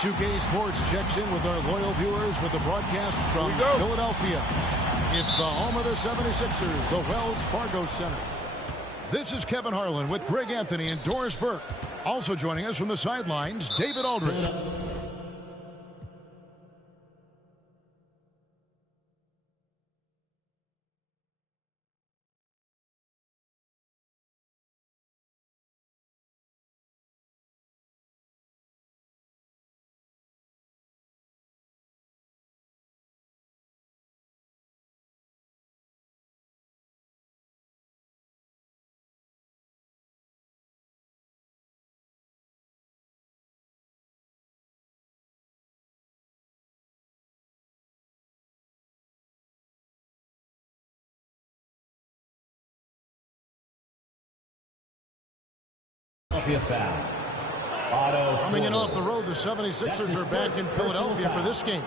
2K Sports checks in with our loyal viewers with the broadcast from Philadelphia. It's the home of the 76ers, the Wells Fargo Center. This is Kevin Harlan with Greg Anthony and Doris Burke. Also joining us from the sidelines, David Aldridge. Foul. Coming in off the road, the 76ers are back in Philadelphia for this game.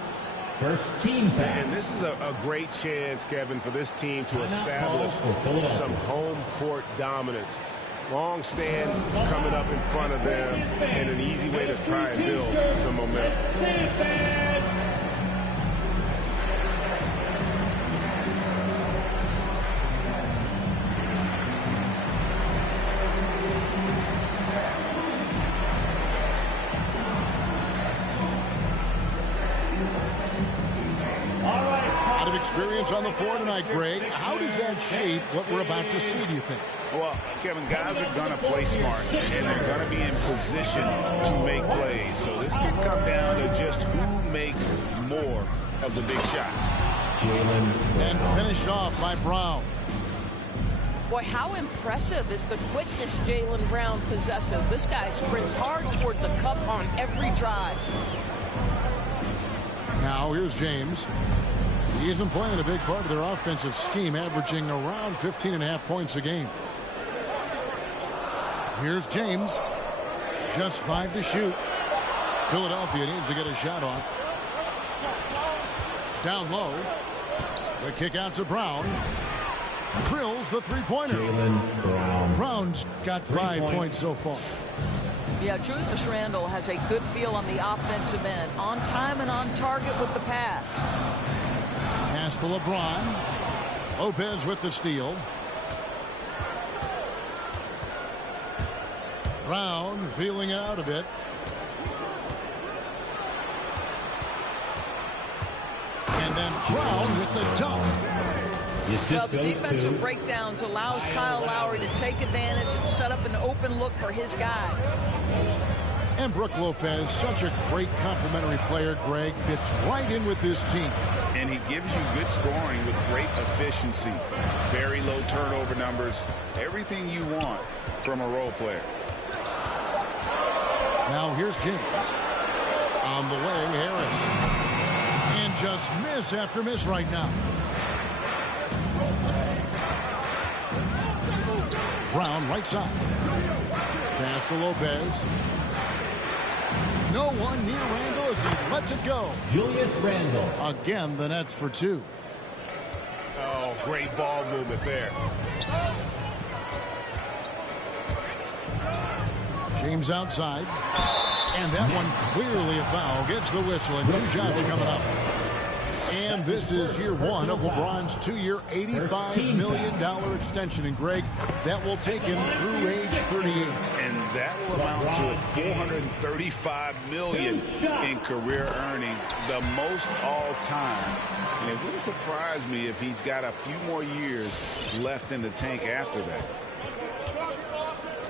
First team foul. And this is a great chance, Kevin, for this team to establish some home court dominance. Long stand coming up in front of them, and an easy way to try and build some momentum. Experience on the floor tonight, Greg. How does that shape what we're about to see, do you think? Well, Kevin, guys are going to play smart, and they're going to be in position to make plays. So this could come down to just who makes more of the big shots. And finished off by Brown. Boy, how impressive is the quickness Jaylen Brown possesses. This guy sprints hard toward the cup on every drive. Now here's James. He's been playing a big part of their offensive scheme, averaging around 15.5 points a game. Here's James. Just 5 to shoot. Philadelphia needs to get a shot off. Down low. The kick out to Brown. Drills the three-pointer. Brown's got 5 points so far. Yeah, Julius Randle has a good feel on the offensive end. On time and on target with the pass. Pass to LeBron. Lopez with the steal. Brown feeling it out a bit. And then Brown with the dunk. Well, the defensive breakdowns allows Kyle Lowry to take advantage and set up an open look for his guy. And Brook Lopez, such a great complimentary player, Greg, fits right in with this team. And he gives you good scoring with great efficiency. Very low turnover numbers. Everything you want from a role player. Now here's James. On the way, Harris. And just miss after miss right now. Brown right side. Pass to Lopez. No one near Randle as he lets it go. Julius Randle. Again, the Nets for 2. Oh, great ball movement there. James outside. And that one clearly a foul. Gets the whistle and 2 shots coming up. And this is year 1 of LeBron's 2-year, $85 million extension. And, Greg, that will take him through age 38. And that will amount to $435 million in career earnings, the most all time. And it wouldn't surprise me if he's got a few more years left in the tank after that.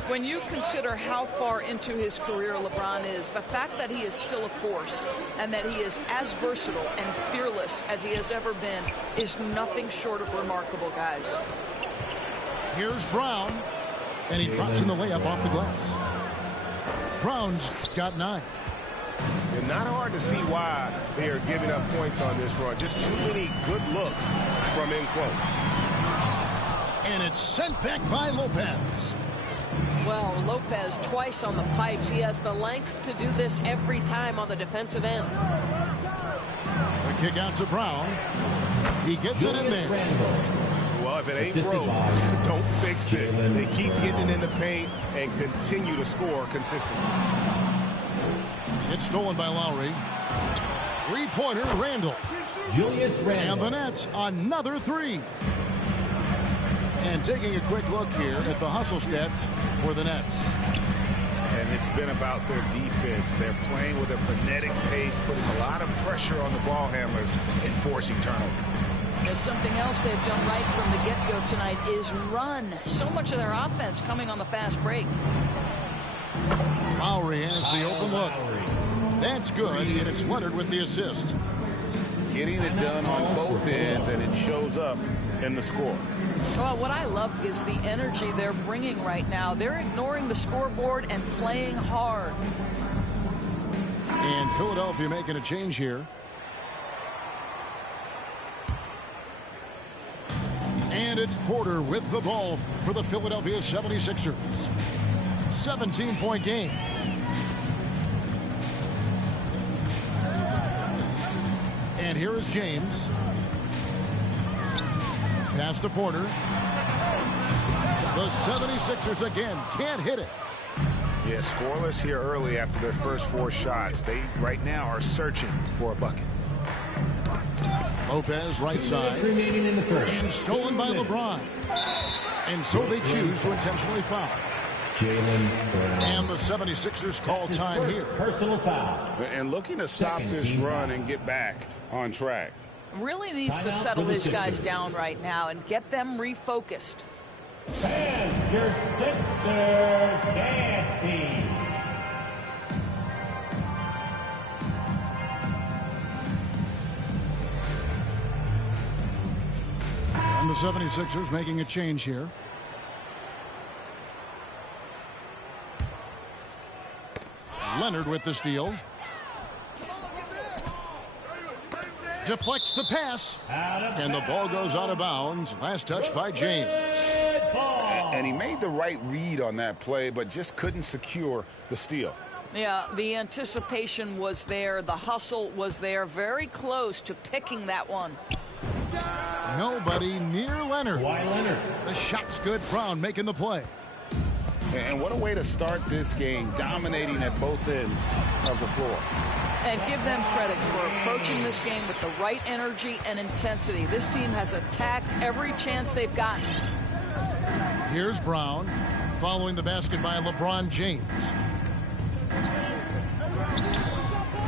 When you consider how far into his career LeBron is, the fact that he is still a force and that he is as versatile and fearless as he has ever been is nothing short of remarkable, guys. Here's Brown, and he drops in the layup off the glass. Brown's got 9. And not hard to see why they are giving up points on this run. Just too many good looks from in close. And it's sent back by Lopez. Well, Lopez twice on the pipes. He has the length to do this every time on the defensive end. The kick out to Brown. He gets it in there. Well, if it ain't broke, don't fix it. They keep getting in the paint and continue to score consistently. It's stolen by Lowry. 3-pointer, Randall. Julius And the Randle. Nets, another 3. And taking a quick look here at the hustle stats for the Nets. And it's been about their defense. They're playing with a frenetic pace, putting a lot of pressure on the ball handlers and forcing turnovers. There's something else they've done right from the get-go tonight is run. So much of their offense coming on the fast break. Lowry has the open look. That's good, and it's Leonard with the assist. Getting it done on both ends, and it shows up in the score. Well, what I love is the energy they're bringing right now. They're ignoring the scoreboard and playing hard. And Philadelphia making a change here. And it's Porter with the ball for the Philadelphia 76ers. 17-point game. And here is James. Pass to Porter. The 76ers again can't hit it. Yeah, scoreless here early after their first 4 shots. They right now are searching for a bucket. Lopez right side. Remaining in the first. And stolen by LeBron. And so they choose to intentionally foul. Jaylen Brown. And the 76ers call time here. Personal foul. And looking to stop this run and get back on track. Really needs to settle his guys down right now and get them refocused. And your Sixers dance team. And the 76ers making a change here. Leonard with the steal. Deflects the pass. And the ball goes out of bounds. Last touch by James. And he made the right read on that play, but just couldn't secure the steal. Yeah, the anticipation was there. The hustle was there. Very close to picking that one. Nobody near Leonard. Why Leonard? The shot's good. Brown making the play. And what a way to start this game, dominating at both ends of the floor. And give them credit for approaching this game with the right energy and intensity. This team has attacked every chance they've gotten. Here's Brown following the basket by LeBron James.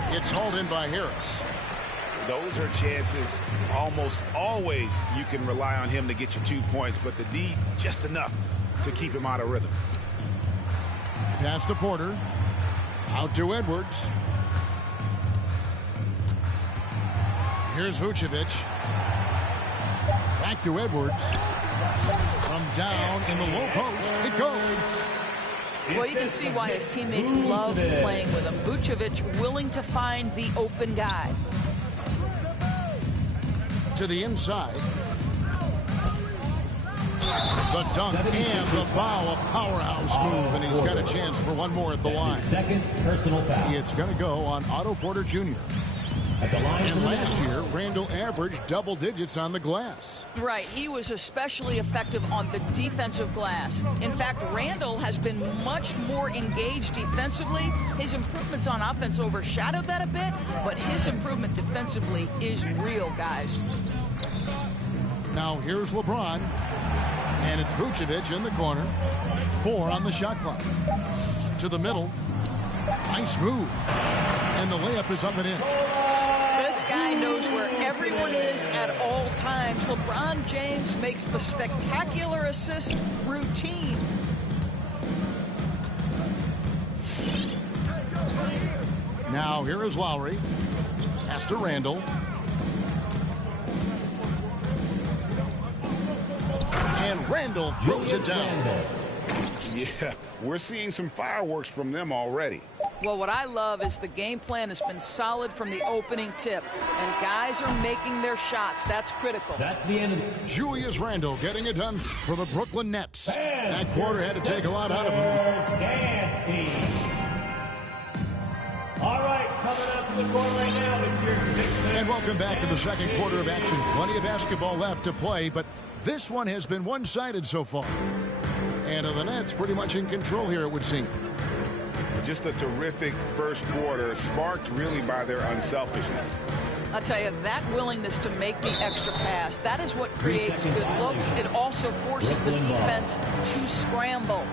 It's hauled in by Harris. Those are chances almost always you can rely on him to get you 2 points, but the D just enough to keep him out of rhythm. Pass to Porter. Out to Edwards. Here's Vucevic. Back to Edwards. From down in the low post, it goes. Well, you can see why his teammates love playing with him. Vucevic willing to find the open guy. To the inside. The dunk and the foul, a powerhouse move, and he's got a chance for one more at the line. Second personal foul. It's going to go on Otto Porter Jr. At the line And last year, Randall averaged double digits on the glass. Right. He was especially effective on the defensive glass. In fact, Randall has been much more engaged defensively. His improvements on offense overshadowed that a bit, but his improvement defensively is real, guys. Now here's LeBron, and it's Vucevic in the corner. 4 on the shot clock. To the middle. Nice move. And the layup is up and in. This guy knows where everyone is at all times. LeBron James makes the spectacular assist routine. Now here is Lowry. Pass to Randall. And Randall throws it down. Yeah, we're seeing some fireworks from them already. Well, what I love is the game plan has been solid from the opening tip. And guys are making their shots. That's critical. That's the end of it. Julius Randle getting it done for the Brooklyn Nets. That quarter had to take a lot out of him. Nasty. All right, coming up to the court right now, it's your And welcome back to the second quarter of action. Plenty of basketball left to play, but this one has been one-sided so far. And the Nets pretty much in control here, it would seem. Just a terrific first quarter, sparked really by their unselfishness. I'll tell you, that willingness to make the extra pass, that is what creates good looks. It also forces the defense to scramble.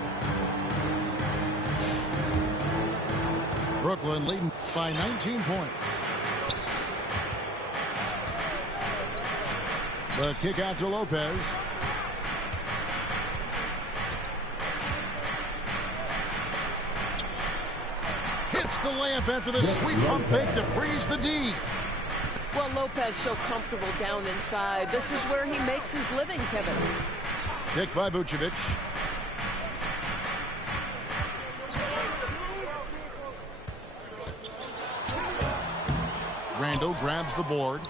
Brooklyn leading by 19 points. The kick out to Lopez. Hits the layup after the sweet pump fake to freeze the D. Well, Lopez so comfortable down inside. This is where he makes his living, Kevin. Pick by Vucevic. Randall grabs the board.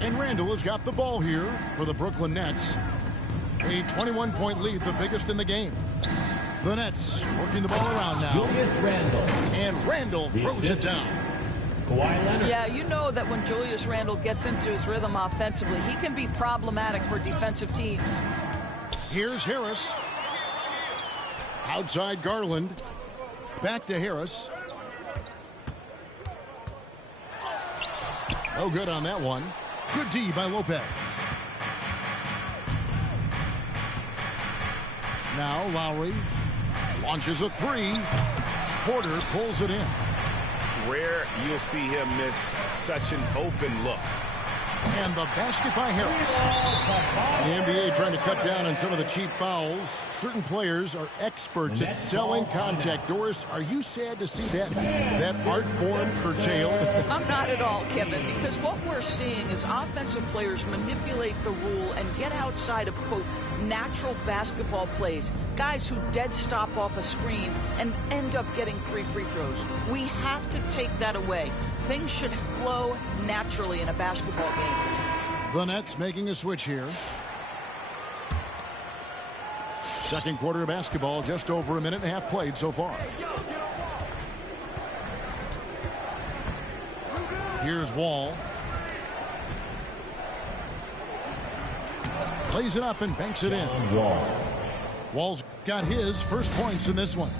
And Randall has got the ball here for the Brooklyn Nets. A 21-point lead, the biggest in the game. The Nets working the ball around now. Julius Randle. And Randall throws it down. Kawhi Leonard. Yeah, you know that when Julius Randle gets into his rhythm offensively, he can be problematic for defensive teams. Here's Harris. Outside Garland. Back to Harris. No good on that one. Good D by Lopez. Now Lowry launches a three. Porter pulls it in. Rare you'll see him miss such an open look. And the basket by Harris. The NBA trying to cut down on some of the cheap fouls. Certain players are experts at selling contact. Doris, are you sad to see that art form curtailed? I'm not at all, Kevin, because what we're seeing is offensive players manipulate the rule and get outside of, quote, natural basketball plays. Guys who dead stop off a screen and end up getting 3 free throws. We have to take that away. Things should flow naturally in a basketball game. The Nets making a switch here. Second quarter of basketball, just over a minute and a half played so far. Here's Wall. Plays it up and banks it in. Wall's got his first points in this one.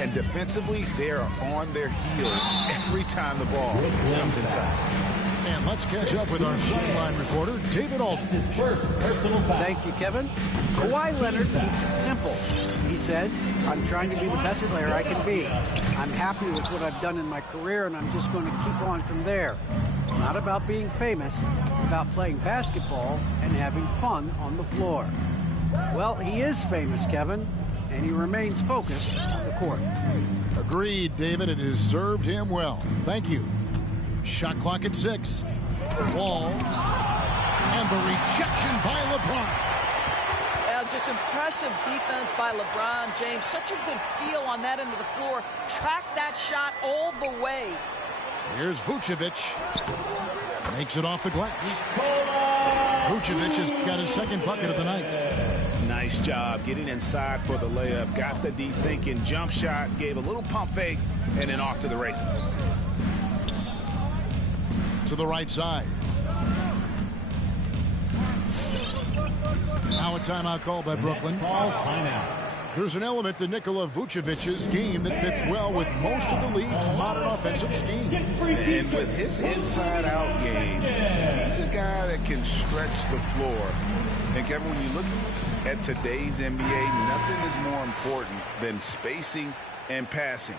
And defensively, they are on their heels every time the ball comes inside. And let's catch up with our sideline reporter, David Alton. Thank you, Kevin. Kawhi Leonard keeps it simple. He says, I'm trying to be the best player I can be. I'm happy with what I've done in my career, and I'm just going to keep on from there. It's not about being famous. It's about playing basketball and having fun on the floor. Well, he is famous, Kevin, and he remains focused on the court. Agreed, David. It has served him well. Thank you. Shot clock at 6. Wall. And the rejection by LeBron. Just impressive defense by LeBron James. Such a good feel on that end of the floor. Track that shot all the way. Here's Vucevic. Makes it off the glass. Vucevic has got his second bucket of the night. Nice job getting inside for the layup. Got the D thinking. Jump shot. Gave a little pump fake. And then off to the races. to the right side. Now a timeout called by Brooklyn. Call timeout. There's an element to Nikola Vucevic's game that fits well with most of the league's modern offensive scheme. And with his inside-out game, he's a guy that can stretch the floor. And Kevin, when you look at today's NBA, nothing is more important than spacing and passing.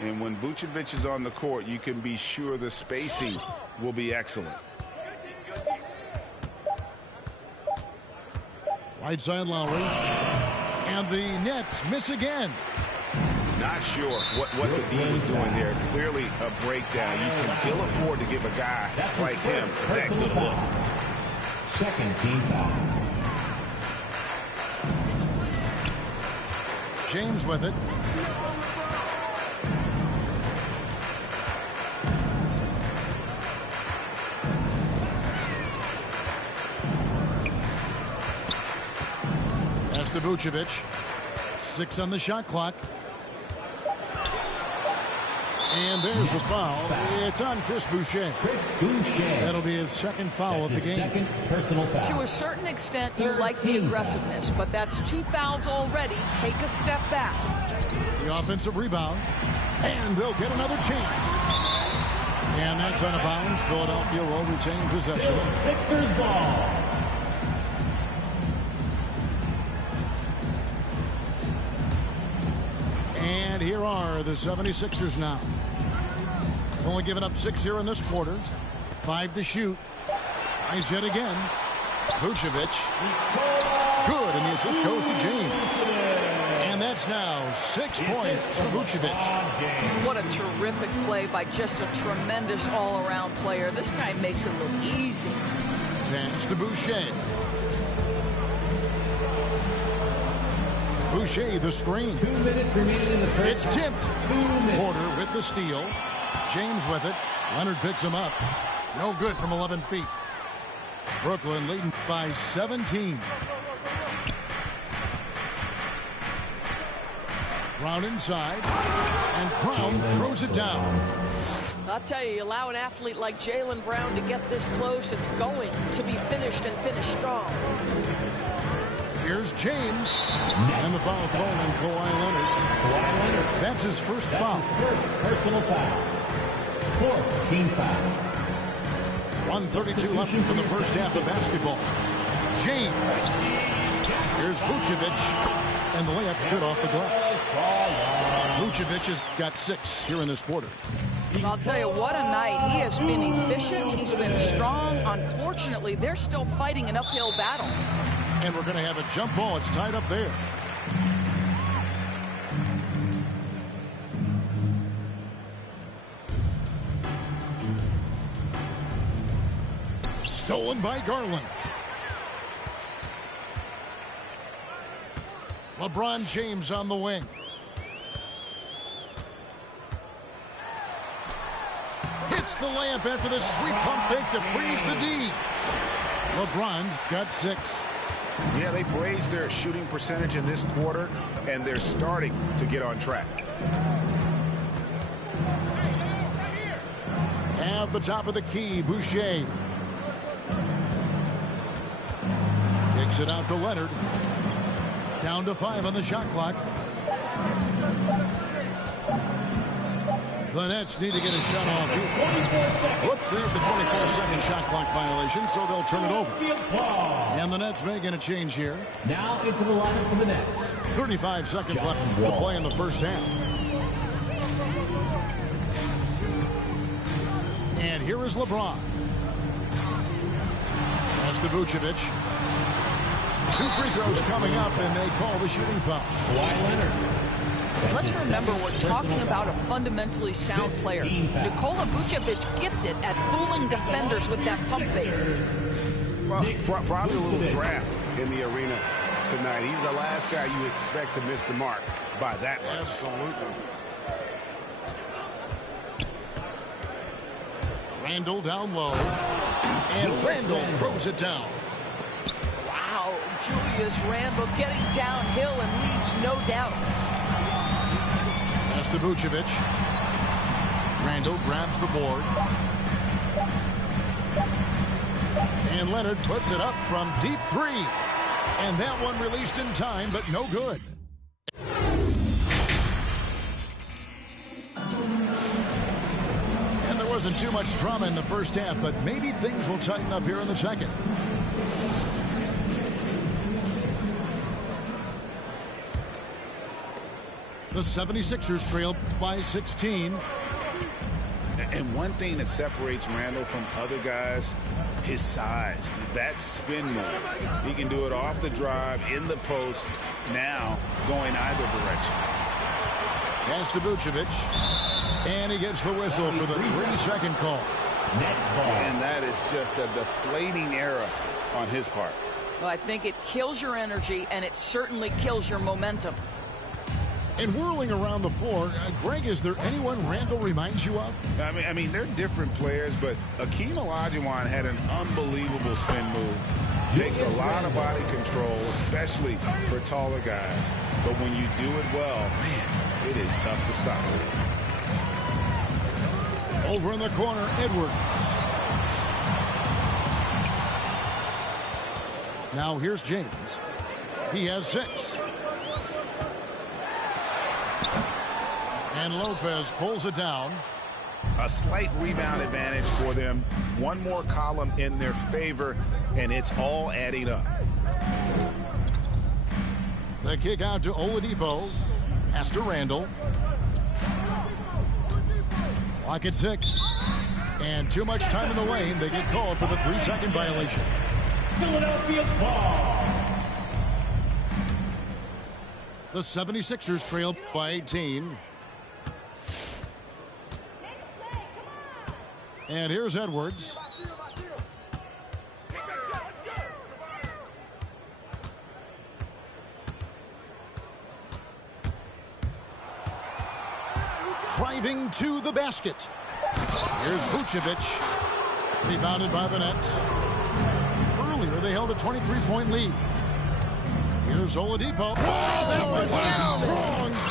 And when Vucevic is on the court, you can be sure the spacing will be excellent. Right side Lowry. And the Nets miss again. Not sure what the D was doing there. Clearly a breakdown. You can ill afford to give a guy like him that good look. Second team foul. James with it. Pass to Vucevic. 6 on the shot clock. And there's the foul. It's on Chris Boucher. That'll be his second foul of the game. Second personal foul. To a certain extent, you like the aggressiveness, but that's 2 fouls already. Take a step back. The offensive rebound. And they'll get another chance. And that's out of bounds. Philadelphia will retain possession. Sixers ball. And here are the 76ers now. Only giving up 6 here in this quarter. 5 to shoot. Tries yet again. Vucevic. Good, and the assist goes to James. And that's now 6 points for Vucevic. What a terrific play by just a tremendous all-around player. This guy makes it look easy. Pass to Boucher. Boucher, the screen. 2 minutes remaining in the first. It's tipped. 2 minutes. Porter with the steal. James with it. Leonard picks him up. No good from 11 feet. Brooklyn leading by 17. Brown inside. And Brown throws it down. I'll tell you, allow an athlete like Jaylen Brown to get this close, it's going to be finished and finished strong. Here's James. And the foul called on Kawhi Leonard. That's his first foul. First personal foul. Fourth team foul. 1:32 left in the first half of basketball. James. Here's Vucevic. And the layup's good off the glass. Vucevic has got 6 here in this quarter. I'll tell you, what a night. He has been efficient. He's been strong. Unfortunately, they're still fighting an uphill battle. And we're going to have a jump ball. It's tied up there. Stolen by Garland. LeBron James on the wing. Hits the layup after the sweet pump fake to freeze the D. LeBron's got 6. Yeah, they've raised their shooting percentage in this quarter, and they're starting to get on track. At the top of the key, Boucher. Kicks it out to Leonard. Down to 5 on the shot clock. The Nets need to get a shot off here. Whoops, there's the 24-second shot clock violation, so they'll turn it over. And the Nets making a change here. Now into the lineup for the Nets. 35 seconds left to play in the first half. And here is LeBron. Pass to Vucevic. 2 free throws coming up, and they call the shooting foul. Kawhi Leonard. Let's remember, we're talking about a fundamentally sound player. Nikola Vucevic gifted at fooling defenders with that pump fake. Well, probably a little draft in the arena tonight. He's the last guy you expect to miss the mark by that much. Absolutely. Randall down low. And Randall throws it down. Wow, Julius Randle getting downhill and leaves no doubt. Pass to Vucevic. Randall grabs the board. And Leonard puts it up from deep three. And that one released in time, but no good. And there wasn't too much drama in the first half, but maybe things will tighten up here in the second. The 76ers trail by 16. And one thing that separates Randall from other guys, his size. That spin move. He can do it off the drive, in the post, now going either direction. Pass to Vucevic. And he gets the whistle for the 3-second call. And that is just a deflating error on his part. Well, I think it kills your energy, and it certainly kills your momentum. And whirling around the floor, Greg, is there anyone Randall reminds you of? I mean, they're different players, but Akeem Olajuwon had an unbelievable spin move. Takes a lot of body control, especially for taller guys. But when you do it well, man, it is tough to stop it. Over in the corner, Edwards. Now here's James. He has 6. And Lopez pulls it down. A slight rebound advantage for them. One more column in their favor, and it's all adding up. The kick out to Oladipo. Pass to Randall. Clock at 6. And too much time in the lane. They get called for the 3-second violation. Philadelphia ball. The 76ers trail by 18. And here's Edwards. Driving to the basket. Here's Vucevic. Rebounded by the Nets. Earlier, they held a 23-point lead. Here's Oladipo. Oh, that was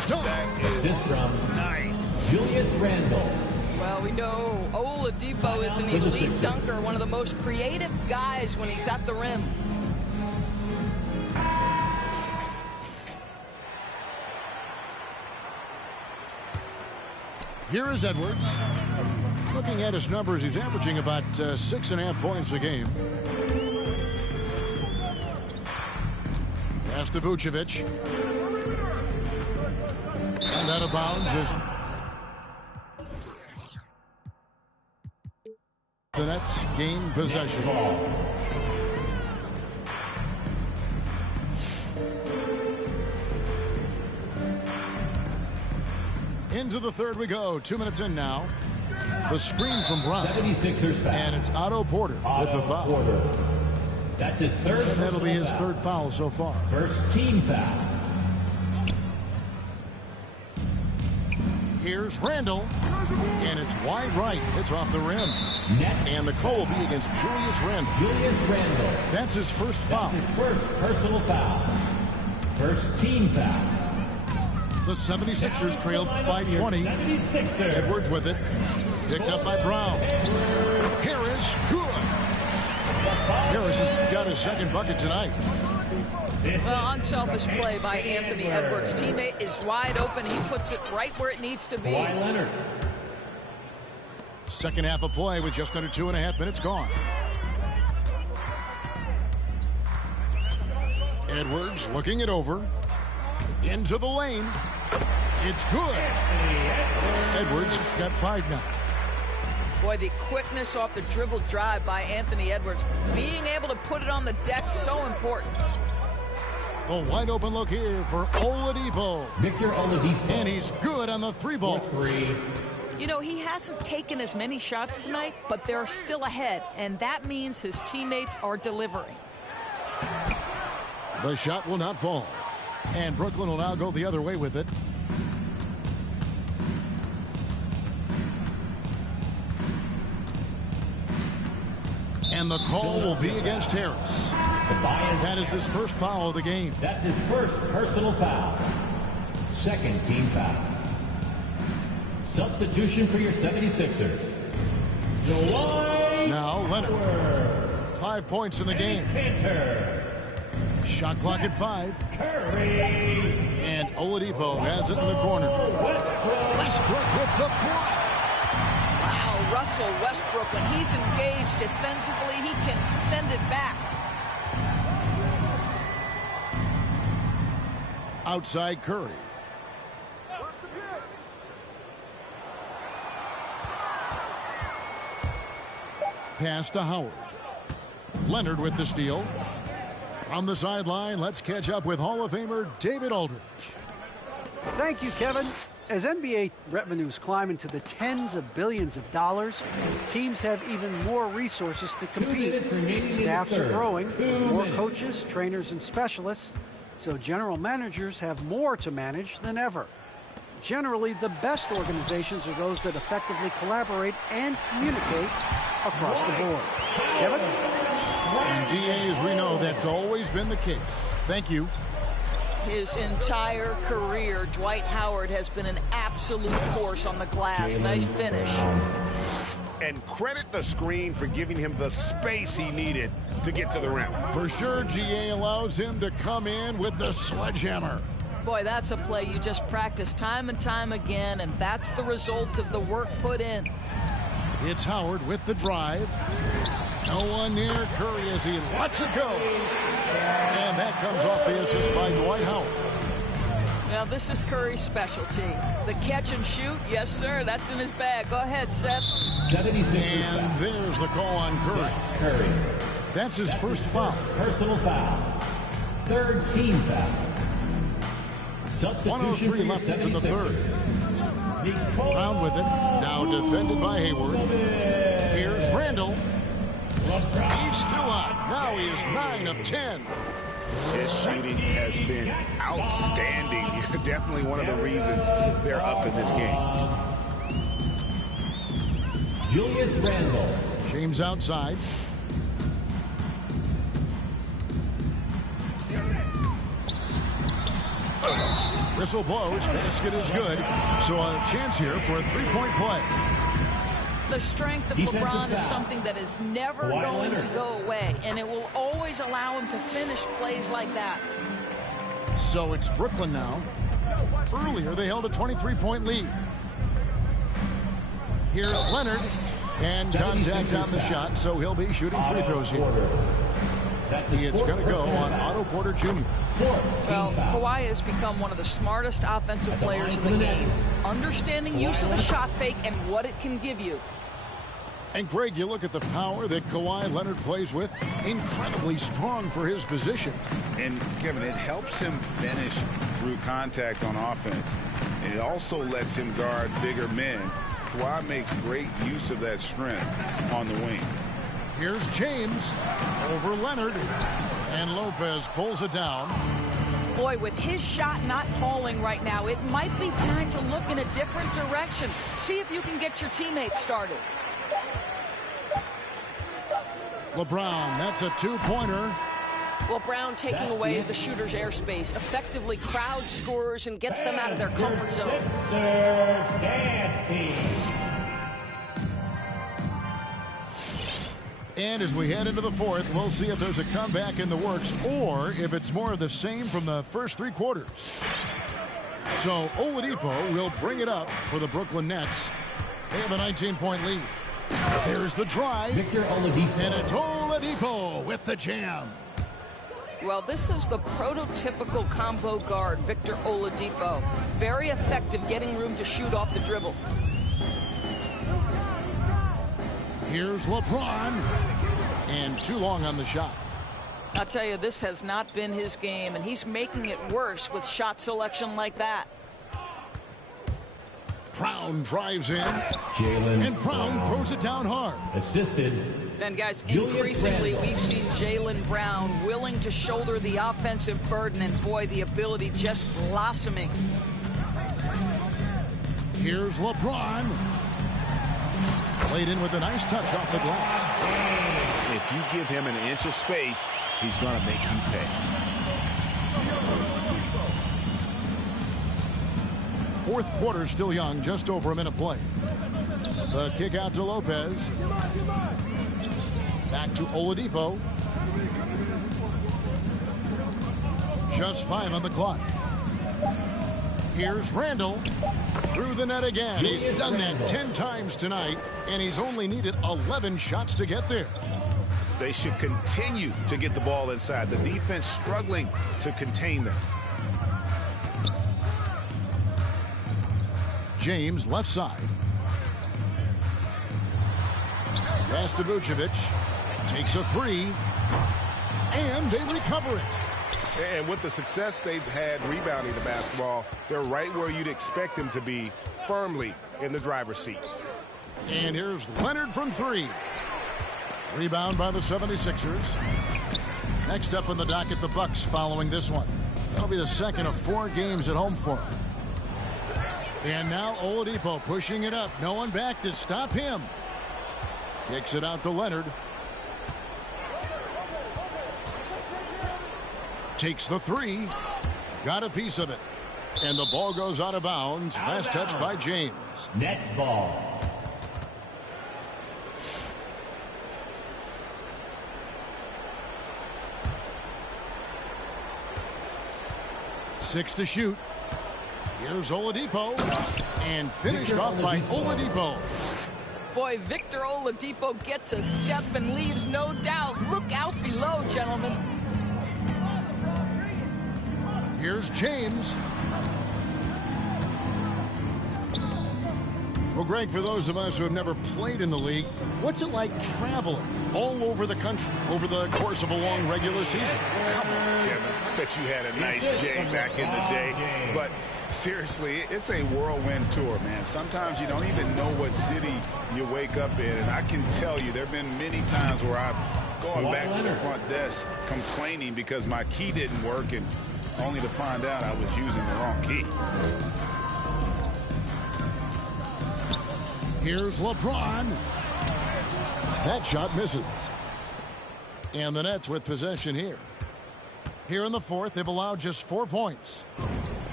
strong dunk. Assist from Nice. Julius Randle. Well, we know Oladipo is an elite dunker, one of the most creative guys when he's at the rim. Here is Edwards. Looking at his numbers, he's averaging about 6.5 points a game. Pass to Vucevic. And out of bounds is the Nets gain possession. Into the third we go. 2 minutes in now. The screen from Brown. 76ers foul. And it's Otto Porter with the foul. Porter. That's his third. And that'll be his third foul so far. First team foul. Here's Randall. And it's wide right. It's off the rim. Next. And the call will be against Julius Randle. Julius Randle. That's his first foul. That's his first personal foul. First team foul. The 76ers trailed by 20. 76ers. Edwards with it. Picked up by Brown. Harris, good. Harris has got his second bucket tonight. Well, unselfish play by Anthony Edwards. Teammate is wide open. He puts it right where it needs to be. Kawhi Leonard. Second half of play with just under 2.5 minutes gone. Edwards looking it over. Into the lane. It's good. Edwards got 5 now. Boy, the quickness off the dribble drive by Anthony Edwards. Being able to put it on the deck, so important. The wide open look here for Oladipo. Victor Oladipo. And he's good on the 3-ball. You know, he hasn't taken as many shots tonight, but they're still ahead, and that means his teammates are delivering. The shot will not fall. And Brooklyn will now go the other way with it. And the call will be against Harris. That is his first foul of the game. That's his first personal foul. Second team foul. Substitution for your 76ers. July Now Leonard. 5 points in the game. Shot clock at 5. And Oladipo has it in the corner. Westbrook with the block. Wow, Russell Westbrook, when he's engaged defensively, he can send it back. Outside Curry. Pass to Howard. Leonard with the steal. On the sideline, let's catch up with Hall of Famer David Aldridge. Thank you, Kevin. As NBA revenues climb into the tens of billions of dollars, teams have even more resources to compete. Staffs are growing, with more coaches, trainers, and specialists, so general managers have more to manage than ever. Generally, the best organizations are those that effectively collaborate and communicate across the board. Kevin? And DA, as we know, that's always been the case. Thank you. His entire career, Dwight Howard has been an absolute force on the glass. Nice finish. And credit the screen for giving him the space he needed to get to the rim. For sure, GA allows him to come in with the sledgehammer. Boy, that's a play you just practice time and time again, and that's the result of the work put in. It's Howard with the drive. No one near Curry as he lets it go. And that comes off the assist by Dwight Howard. Well, this is Curry's specialty. The catch and shoot, yes, sir, that's in his bag. Go ahead, Seth. 76. And there's the call on Curry. That's his first foul. Personal foul. Third team foul. 1:03 left in the third. Brown with it. Now defended by Hayward. Here's Randall. He's still on. Now he is 9 of 10. His shooting has been outstanding. Definitely one of the reasons they're up in this game. Julius Randle. James outside. Whistle blows. Basket is good. So a chance here for a three-point play. The strength of LeBron is something that is never going to go away, and it will always allow him to finish plays like that. So it's Brooklyn now. Earlier, they held a 23-point lead. Here's Leonard, and contact on the shot, so he'll be shooting free throws here. It's going to go on Otto Porter Jr. Well, Kawhi has become one of the smartest offensive players in the game, understanding use of the shot fake and what it can give you. And Greg, you look at the power that Kawhi Leonard plays with, incredibly strong for his position. And Kevin, it helps him finish through contact on offense. And it also lets him guard bigger men. Kawhi makes great use of that strength on the wing. Here's James over Leonard, and Lopez pulls it down. Boy, with his shot not falling right now, it might be time to look in a different direction. See if you can get your teammates started. LeBron, that's a two-pointer. Well, Brown taking away the shooter's airspace effectively crowds scorers and gets them out of their comfort zone. And as we head into the fourth, we'll see if there's a comeback in the works or if it's more of the same from the first three quarters. So Oladipo will bring it up for the Brooklyn Nets. They have a 19-point lead. There's the drive. Victor Oladipo. And it's Oladipo with the jam. Well, this is the prototypical combo guard, Victor Oladipo. Very effective getting room to shoot off the dribble. Here's LeBron. And too long on the shot. I'll tell you, this has not been his game, and he's making it worse with shot selection like that. Brown drives in. Jaylen And Brown throws it down hard. Assisted. And guys, Julius increasingly Randle. we've seen Jaylen Brown willing to shoulder the offensive burden, and boy, the ability just blossoming. Here's LeBron. Played in with a nice touch off the glass. If you give him an inch of space, he's going to make you pay. Fourth quarter still young, just over a minute play. The kick out to Lopez. Back to Oladipo. Just 5 on the clock. Here's Randall. Through the net again. He's done that 10 times tonight, and he's only needed 11 shots to get there. They should continue to get the ball inside. The defense struggling to contain them. James left side. Pass to Vucevic. Takes a 3. And they recover it. And with the success they've had rebounding the basketball, they're right where you'd expect them to be, firmly in the driver's seat. And here's Leonard from 3. Rebound by the 76ers. Next up on the docket, the Bucks following this one. That'll be the second of 4 games at home for them. And now Oladipo pushing it up. No one back to stop him. Kicks it out to Leonard. Takes the 3. Got a piece of it. And the ball goes out of bounds. Last touch by James. Nets ball. Six to shoot. Here's Oladipo. And finished off by Oladipo. Boy, Victor Oladipo gets a step and leaves no doubt. Look out below, gentlemen. Here's James. Well, Greg, for those of us who have never played in the league, what's it like traveling all over the country over the course of a long regular season? Come on, Kevin. I bet you had a nice J back in the day. But seriously, it's a whirlwind tour, man. Sometimes you don't even know what city you wake up in. And I can tell you there have been many times where I've gone back to the front desk complaining because my key didn't work, and only to find out I was using the wrong key. Here's LeBron. That shot misses. And the Nets with possession here. Here in the fourth, they've allowed just 4 points.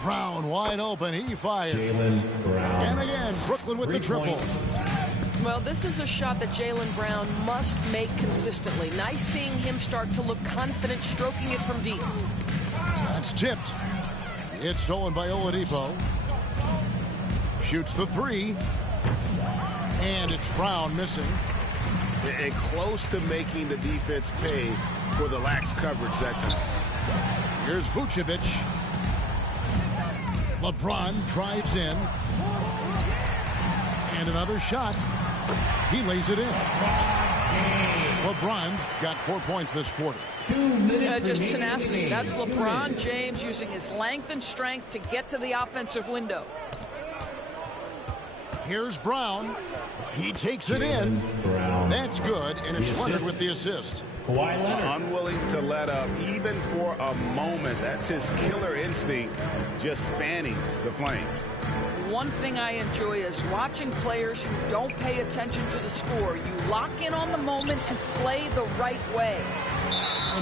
Brown wide open. He fires. Jaylen Brown. And again, Brooklyn with the triple. Well, this is a shot that Jaylen Brown must make consistently. Nice seeing him start to look confident, stroking it from deep. That's tipped. It's stolen by Oladipo. Shoots the 3. And it's Brown missing. And close to making the defense pay for the lax coverage that time. Here's Vucevic. LeBron drives in. And another shot. He lays it in. LeBron's got 4 points this quarter. 2 minutes Just tenacity. That's LeBron James using his length and strength to get to the offensive window. Here's Brown. He takes it in. That's good, and it's Leonard with the assist. Kawhi Leonard. Unwilling to let up even for a moment. That's his killer instinct, just fanning the flames. One thing I enjoy is watching players who don't pay attention to the score. You lock in on the moment and play the right way.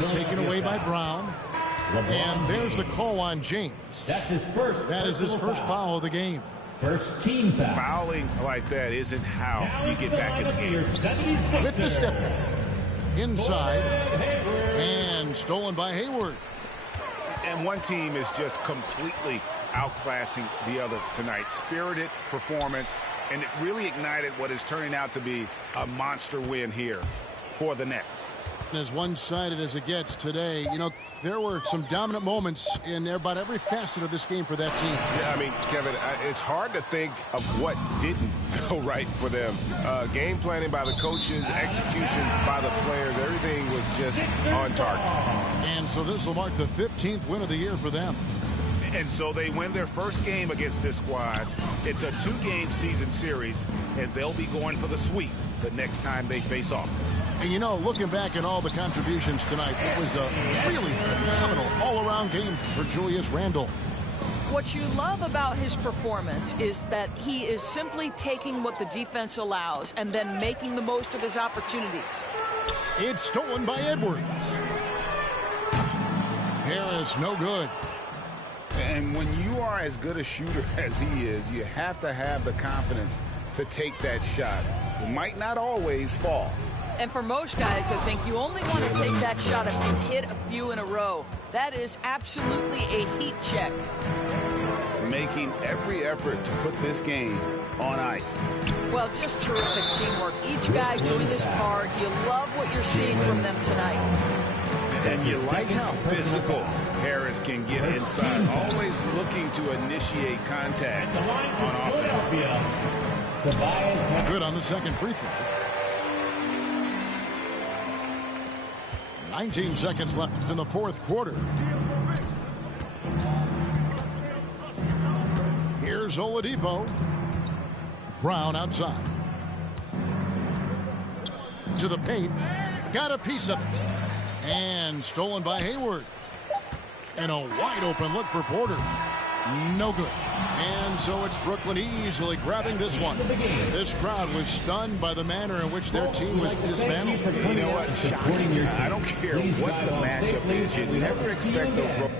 Taken away by Brown. And there's the call on James. That's his first. That is his first foul of the game. First team foul. Fouling like that isn't how you get back in the game. With the step back. Inside. And stolen by Hayward. And one team is just completely outclassing the other tonight. Spirited performance, and it really ignited what is turning out to be a monster win here for the Nets. As one-sided as it gets today, you know, there were some dominant moments in about every facet of this game for that team. Yeah, I mean, Kevin, it's hard to think of what didn't go right for them. Game planning by the coaches, execution by the players, everything was just on target. And so this will mark the 15th win of the year for them. And so they win their first game against this squad. It's a 2-game season series, and they'll be going for the sweep the next time they face off. And you know, looking back at all the contributions tonight, it was a really phenomenal all-around game for Julius Randle. What you love about his performance is that he is simply taking what the defense allows and then making the most of his opportunities. It's stolen by Edwards. Harris, no good. And when you are as good a shooter as he is, you have to have the confidence to take that shot. It might not always fall, And for most guys, I think you only want to take that shot if you hit a few in a row. That is absolutely a heat check. Making every effort to put this game on ice. Well, just terrific teamwork. Each guy doing his part. You love what you're seeing from them tonight. And you like how physical Harris can get inside. Always looking to initiate contact on offense. Good on the second free throw. 19 seconds left in the fourth quarter. Here's Oladipo. Brown outside. To the paint. Got a piece of it. And stolen by Hayward. And a wide open look for Porter. No good. And so it's Brooklyn easily grabbing this one. This crowd was stunned by the manner in which their team was dismantled. You know what? Shocking. I don't care what the matchup is. You never expect a